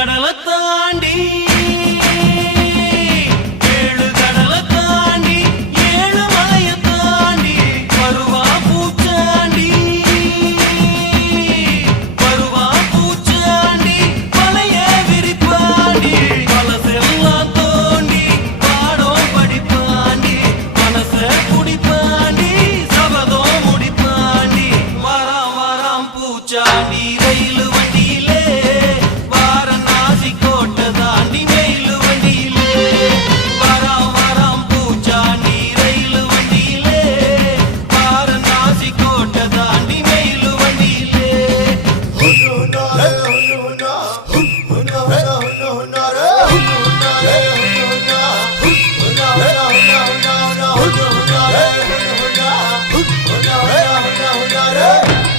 கடலை தாண்டி ஏழு கடலை தாண்டி ஏழு மலையை தாண்டி வருவா பூச்சாண்டி வருவா பூச்சாண்டி பழைய விரிப்பாண்டி பழசெல்லாம் தோண்டி பாடம் படிப்பாண்டி மனச குடிப்பாண்டி சபதம் முடிப்பாண்டி வராம் வராம் பூச்சாண்டி